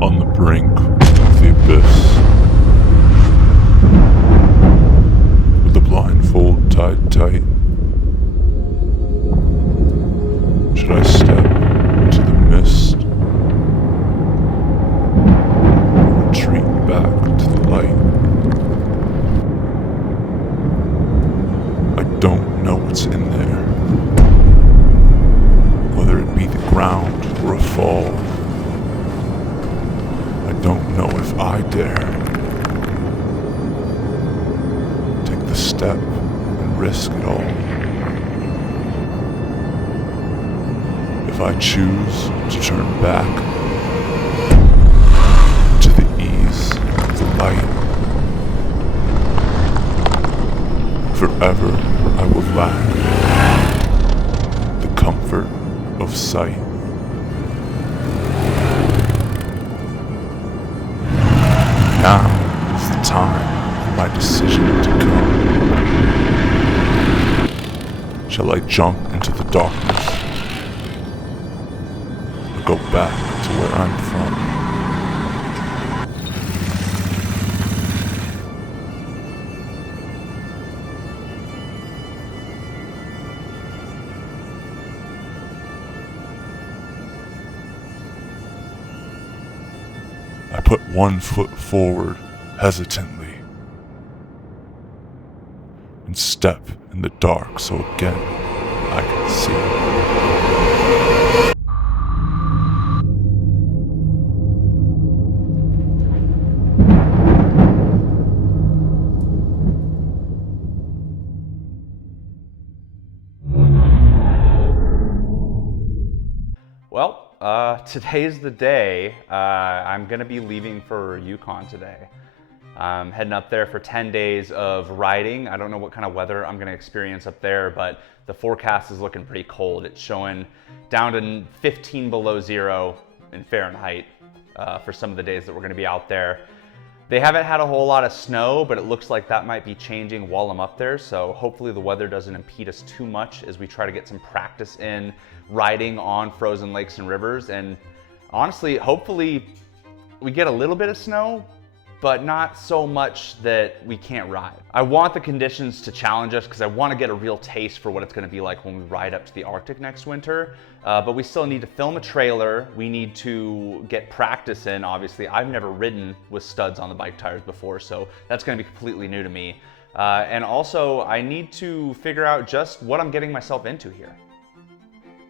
On the brink of the abyss, with the blindfold tied tight, should I step into the mist, or retreat back to the light? I don't know what's in there, whether it be the ground or a fall. I don't know if I dare take the step and risk it all. If I choose to turn back to the ease of the light, forever I will lack the comfort of sight. Now is the time for my decision to come. Shall I jump into the darkness, or go back to where I'm from? I put one foot forward hesitantly and step in the dark so again I can see. Well, today's the day. I'm gonna be leaving for Yukon today. I'm heading up there for 10 days of riding. I don't know what kind of weather I'm gonna experience up there, but the forecast is looking pretty cold. It's showing down to 15 below zero in Fahrenheit for some of the days that we're gonna be out there. They haven't had a whole lot of snow, but it looks like that might be changing while I'm up there. So hopefully the weather doesn't impede us too much as we try to get some practice in riding on frozen lakes and rivers. And honestly, hopefully we get a little bit of snow, but not so much that we can't ride. I want the conditions to challenge us because I want to get a real taste for what it's going to be like when we ride up to the Arctic next winter. But we still need to film a trailer. We need to get practice in. Obviously, I've never ridden with studs on the bike tires before, so that's going to be completely new to me. And also, I need to figure out just what I'm getting myself into here.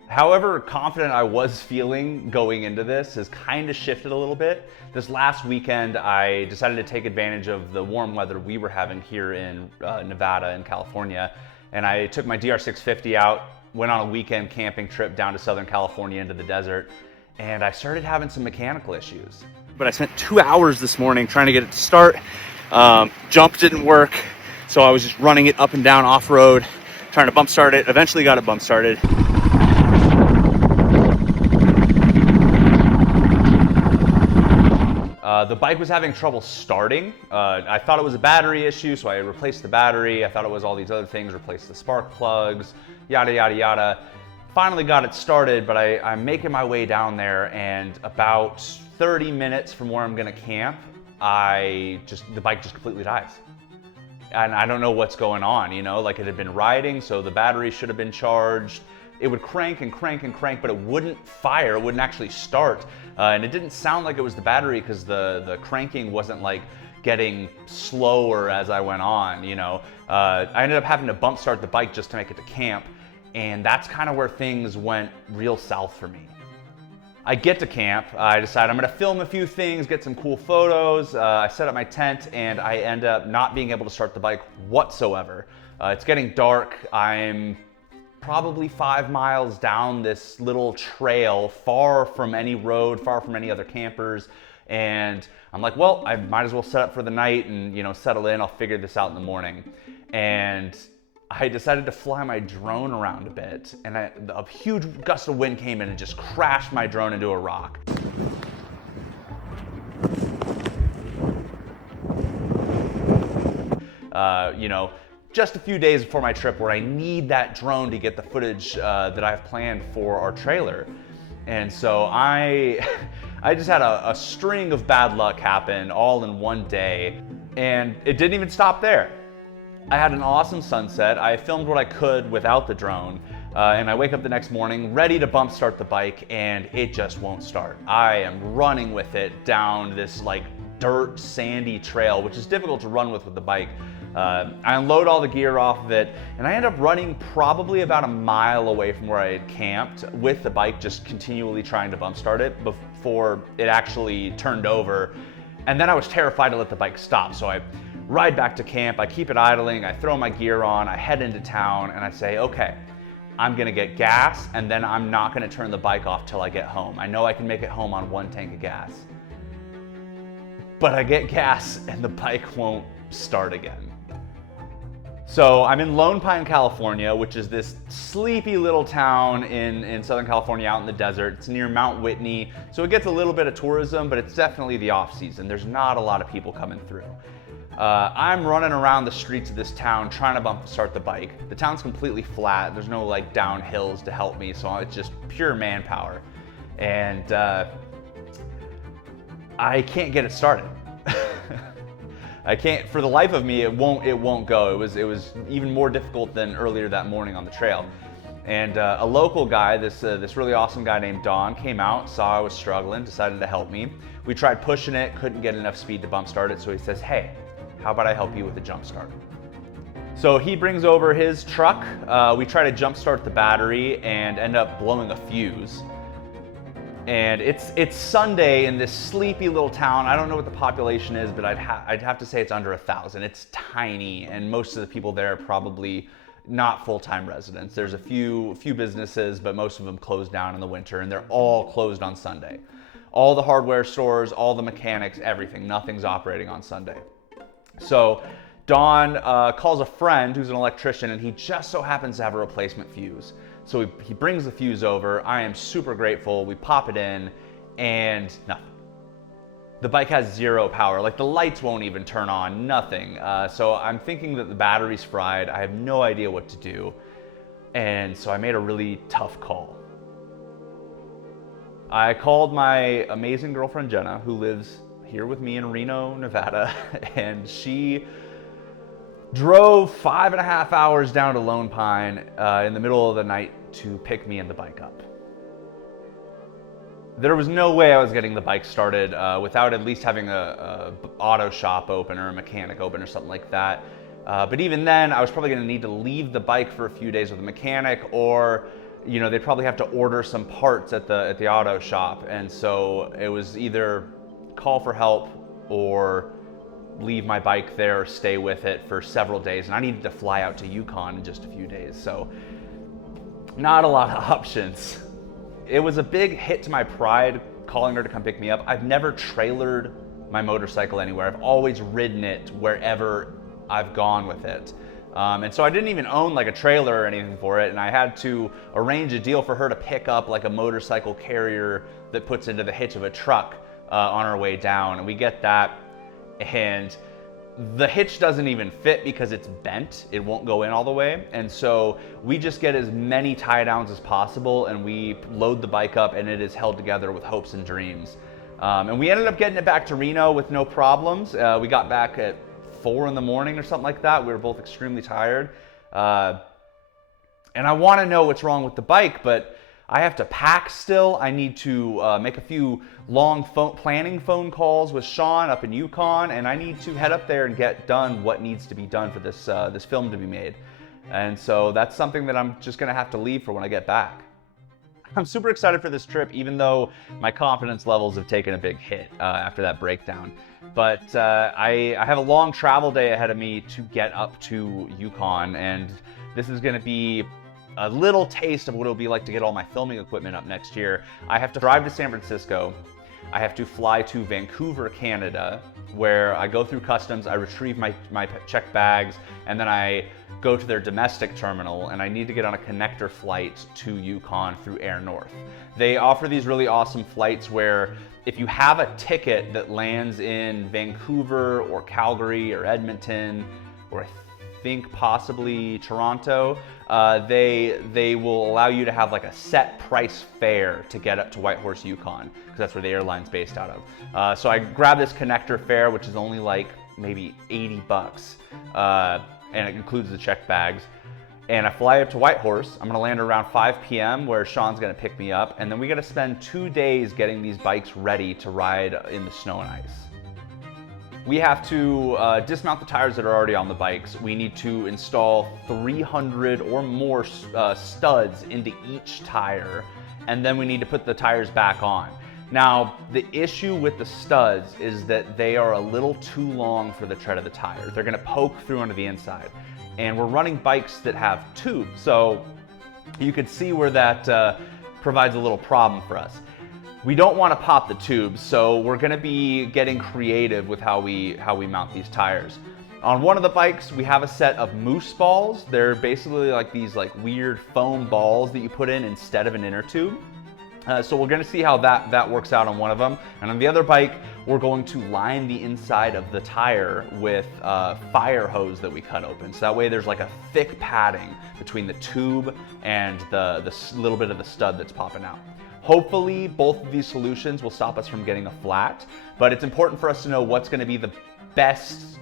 However confident I was feeling going into this has kind of shifted a little bit. This last weekend, I decided to take advantage of the warm weather we were having here in Nevada and California. And I took my DR650 out, went on a weekend camping trip down to Southern California into the desert, and I started having some mechanical issues. But I spent 2 hours this morning trying to get it to start. Jump didn't work, so I was just running it up and down off-road, trying to bump start it. Eventually got it bump started. The bike was having trouble starting. I thought it was a battery issue, so I replaced the battery. I thought it was all these other things, replaced the spark plugs, yada, yada, yada. Finally got it started, but I'm making my way down there, and about 30 minutes from where I'm gonna camp, the bike just completely dies. And I don't know what's going on, you know, like it had been riding, so the battery should have been charged. It would crank and crank and crank, but it wouldn't fire, it wouldn't actually start. And it didn't sound like it was the battery because the cranking wasn't like getting slower as I went on, you know. I ended up having to bump start the bike just to make it to camp, and that's kind of where things went real south for me. I get to camp, I decide I'm gonna film a few things, get some cool photos, I set up my tent, and I end up not being able to start the bike whatsoever. It's getting dark, I'm probably 5 miles down this little trail, far from any road, far from any other campers. And I'm like, well, I might as well set up for the night and, you know, settle in. I'll figure this out in the morning. And I decided to fly my drone around a bit. And a huge gust of wind came in and just crashed my drone into a rock. You know, just a few days before my trip where I need that drone to get the footage that I've planned for our trailer. And so I I just had a string of bad luck happen all in one day, and it didn't even stop there. I had an awesome sunset. I filmed what I could without the drone, and I wake up the next morning ready to bump start the bike, and it just won't start. I am running with it down this like dirt, sandy trail, which is difficult to run with the bike. I unload all the gear off of it, and I end up running probably about a mile away from where I had camped with the bike, just continually trying to bump start it before it actually turned over. And then I was terrified to let the bike stop, so I ride back to camp, I keep it idling, I throw my gear on, I head into town, and I say, okay, I'm gonna get gas, and then I'm not gonna turn the bike off till I get home. I know I can make it home on 1 tank of gas. But I get gas, and the bike won't start again. So I'm in Lone Pine, California, which is this sleepy little town in Southern California out in the desert. It's near Mount Whitney, so it gets a little bit of tourism, but it's definitely the off season. There's not a lot of people coming through. I'm running around the streets of this town trying to bump start the bike. The town's completely flat. There's no like down hills to help me, so it's just pure manpower. And I can't get it started. I can't, for the life of me, it won't go. It was even more difficult than earlier that morning on the trail. And a local guy, this really awesome guy named Don, came out, saw I was struggling, decided to help me. We tried pushing it, couldn't get enough speed to bump start it, so he says, hey, how about I help you with a jump start? So he brings over his truck, we try to jump start the battery and end up blowing a fuse. And it's Sunday in this sleepy little town. I don't know what the population is, but I'd have to say it's under 1,000. It's tiny, and most of the people there are probably not full-time residents. There's a few businesses, but most of them close down in the winter, and they're all closed on Sunday. All the hardware stores, all the mechanics, everything, nothing's operating on Sunday. So Don calls a friend who's an electrician, and he just so happens to have a replacement fuse. So he brings the fuse over. I am super grateful. We pop it in, and nothing. The bike has zero power. Like the lights won't even turn on, nothing. So I'm thinking that the battery's fried. I have no idea what to do. And so I made a really tough call. I called my amazing girlfriend, Jenna, who lives here with me in Reno, Nevada, and she drove 5.5 hours down to Lone Pine in the middle of the night to pick me and the bike up. There was no way I was getting the bike started without at least having a auto shop open or a mechanic open or something like that. But even then, I was probably gonna need to leave the bike for a few days with a mechanic, or they'd probably have to order some parts at the auto shop. And so it was either call for help or leave my bike there or stay with it for several days. And I needed to fly out to Yukon in just a few days. So not a lot of options. It was a big hit to my pride calling her to come pick me up. I've never trailered my motorcycle anywhere. I've always ridden it wherever I've gone with it. And so I didn't even own like a trailer or anything for it, and I had to arrange a deal for her to pick up like a motorcycle carrier that puts into the hitch of a truck on our way down. And we get that, and the hitch doesn't even fit because it's bent. It won't go in all the way. And so we just get as many tie downs as possible, and we load the bike up, and it is held together with hopes and dreams. And we ended up getting it back to Reno with no problems. We got back at 4 in the morning or something like that. We were both extremely tired. And I want to know what's wrong with the bike, but I have to pack still. I need to make a few long planning phone calls with Sean up in Yukon, and I need to head up there and get done what needs to be done for this this film to be made. And so that's something that I'm just gonna have to leave for when I get back. I'm super excited for this trip, even though my confidence levels have taken a big hit after that breakdown. But I have a long travel day ahead of me to get up to Yukon, and this is gonna be a little taste of what it'll be like to get all my filming equipment up next year. I have to drive to San Francisco. I have to fly to Vancouver, Canada, where I go through customs, I retrieve my checked bags, and then I go to their domestic terminal, and I need to get on a connector flight to Yukon through Air North. They offer these really awesome flights where if you have a ticket that lands in Vancouver or Calgary or Edmonton, or I think possibly Toronto, they will allow you to have like a set price fare to get up to Whitehorse, Yukon, because that's where the airline's based out of. So I grabbed this connector fare, which is only like maybe 80 bucks, and it includes the check bags. And I fly up to Whitehorse. I'm gonna land around 5 p.m. where Sean's gonna pick me up, and then we gotta spend 2 days getting these bikes ready to ride in the snow and ice. We have to dismount the tires that are already on the bikes. We need to install 300 or more studs into each tire, and then we need to put the tires back on. Now, the issue with the studs is that they are a little too long for the tread of the tire. They're gonna poke through onto the inside. And we're running bikes that have tubes, so you could see where that provides a little problem for us. We don't want to pop the tubes, so we're going to be getting creative with how we mount these tires. On one of the bikes, we have a set of moose balls. They're basically like these weird foam balls that you put in instead of an inner tube. So we're going to see how that works out on one of them. And on the other bike, we're going to line the inside of the tire with fire hose that we cut open. So that way there's like a thick padding between the tube and the little bit of the stud that's popping out. Hopefully both of these solutions will stop us from getting a flat, but it's important for us to know what's going to be the best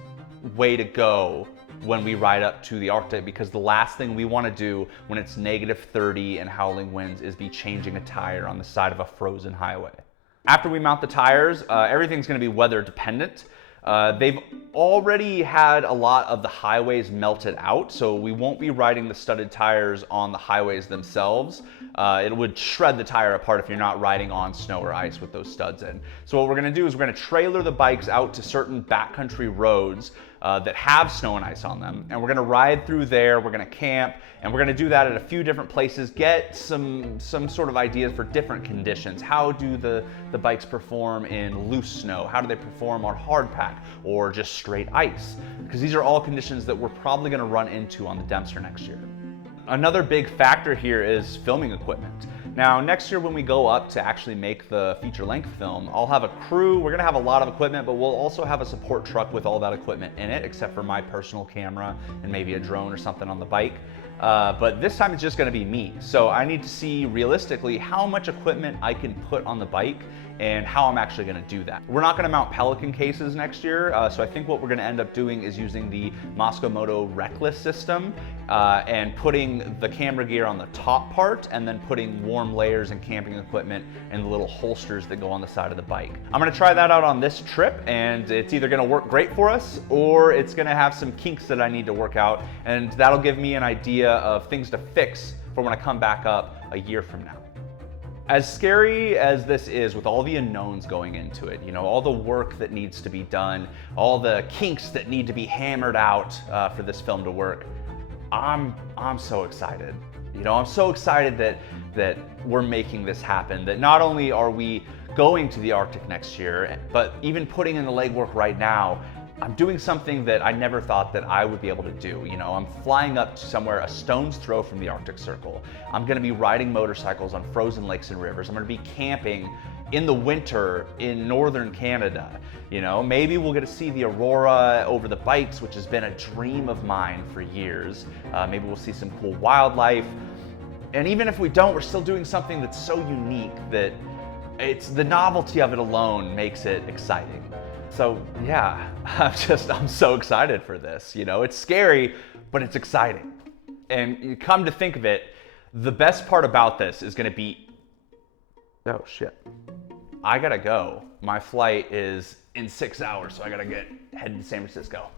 way to go when we ride up to the Arctic, because the last thing we want to do when it's -30 and howling winds is be changing a tire on the side of a frozen highway. After we mount the tires, everything's going to be weather dependent. They've already had a lot of the highways melted out, so we won't be riding the studded tires on the highways themselves. It would shred the tire apart if you're not riding on snow or ice with those studs in. So what we're going to do is we're going to trailer the bikes out to certain backcountry roads that have snow and ice on them, and we're going to ride through there, we're going to camp, and we're going to do that at a few different places, get some sort of ideas for different conditions. How do the bikes perform in loose snow? How do they perform on hard pack or just straight ice? Because these are all conditions that we're probably going to run into on the Dempster next year. Another big factor here is filming equipment. Now, next year when we go up to actually make the feature-length film, I'll have a crew. We're gonna have a lot of equipment, but we'll also have a support truck with all that equipment in it, except for my personal camera and maybe a drone or something on the bike. But this time it's just gonna be me. So I need to see realistically how much equipment I can put on the bike and how I'm actually gonna do that. We're not gonna mount Pelican cases next year, so I think what we're gonna end up doing is using the Moscow Moto Reckless system and putting the camera gear on the top part and then putting warm layers and camping equipment and the little holsters that go on the side of the bike. I'm gonna try that out on this trip, and it's either gonna work great for us or it's gonna have some kinks that I need to work out, and that'll give me an idea of things to fix for when I come back up a year from now. As scary as this is with all the unknowns going into it, you know, all the work that needs to be done, all the kinks that need to be hammered out for this film to work, I'm so excited. You know, I'm so excited that we're making this happen, that not only are we going to the Arctic next year, but even putting in the legwork right now, I'm doing something that I never thought that I would be able to do. You know, I'm flying up to somewhere a stone's throw from the Arctic Circle. I'm gonna be riding motorcycles on frozen lakes and rivers. I'm gonna be camping in the winter in northern Canada. You know, maybe we'll get to see the aurora over the bikes, which has been a dream of mine for years. Maybe we'll see some cool wildlife. And even if we don't, we're still doing something that's so unique that it's the novelty of it alone makes it exciting. So yeah, I'm so excited for this. You know, it's scary, but it's exciting. And you come to think of it, the best part about this is gonna be, oh shit, I gotta go. My flight is in 6 hours, so I gotta head to San Francisco.